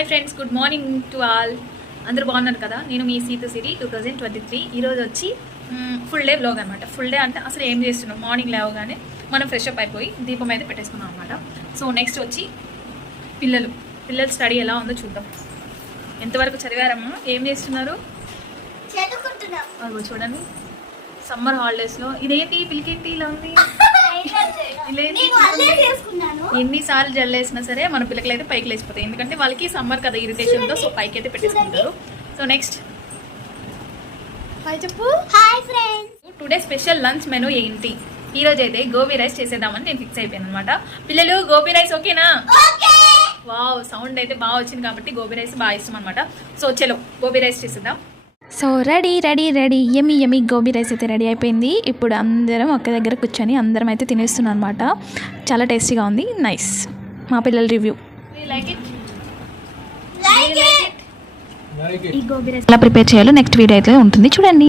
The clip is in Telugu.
Hi friends, good morning to all. అందరూ బాగున్నారు కదా. నేను మీ సీతు సిరి 2023. ఈరోజు వచ్చి ఫుల్ డే వ్లాగ్ అనమాట. ఫుల్ డే అంటే అసలు ఏం చేస్తున్నాం, మార్నింగ్ లేవగానే మనం ఫ్రెష్ అప్ అయిపోయి దీపం అయితే పెట్టేసుకున్నాం అనమాట. సో నెక్స్ట్ వచ్చి పిల్లల స్టడీ ఎలా ఉందో చూద్దాం. ఎంతవరకు చదివారమ్మా, ఏం చేస్తున్నారు? అదిగో చూడండి, సమ్మర్ హాలిడేస్లో ఇదేంటి పిలికేంటి ఇలా ఉంది. ఎన్నిసార్లు జల్లేసినా సరే మన పిల్లకలు అయితే పైకి లేచిపోతాయి, ఎందుకంటే వాళ్ళకి సమ్మర్ కదా ఇరిటేషన్తో. సో పైకి అయితే పెట్టేసుకుంటారు. సో నెక్స్ట్ చెప్పు. Hi friends, today special lunch menu ఏంటి? ఈ రోజు అయితే గోబీ రైస్ చేసేద్దామని నేను ఫిక్స్ అయిపోయాను అనమాట. పిల్లలు గోబీ రైస్ ఓకేనా? వావ్, సౌండ్ అయితే బాగా వచ్చింది కాబట్టి గోబీ రైస్ బాగా ఇష్టం అనమాట. సో చలో గోబీ రైస్ చేసేద్దాం. సో రెడీ యమ్మీ గోబీ రైస్ అయితే రెడీ అయిపోయింది. ఇప్పుడు అందరం ఒక్క దగ్గర కూర్చొని అందరం అయితే తినేస్తున్నాం అనమాట. చాలా టేస్టీగా ఉంది, నైస్. మా పిల్లల రివ్యూ. ఈ గోబీ రైస్ ఎలా ప్రిపేర్ చేయాలో నెక్స్ట్ వీడియో అయితే ఉంటుంది, చూడండి.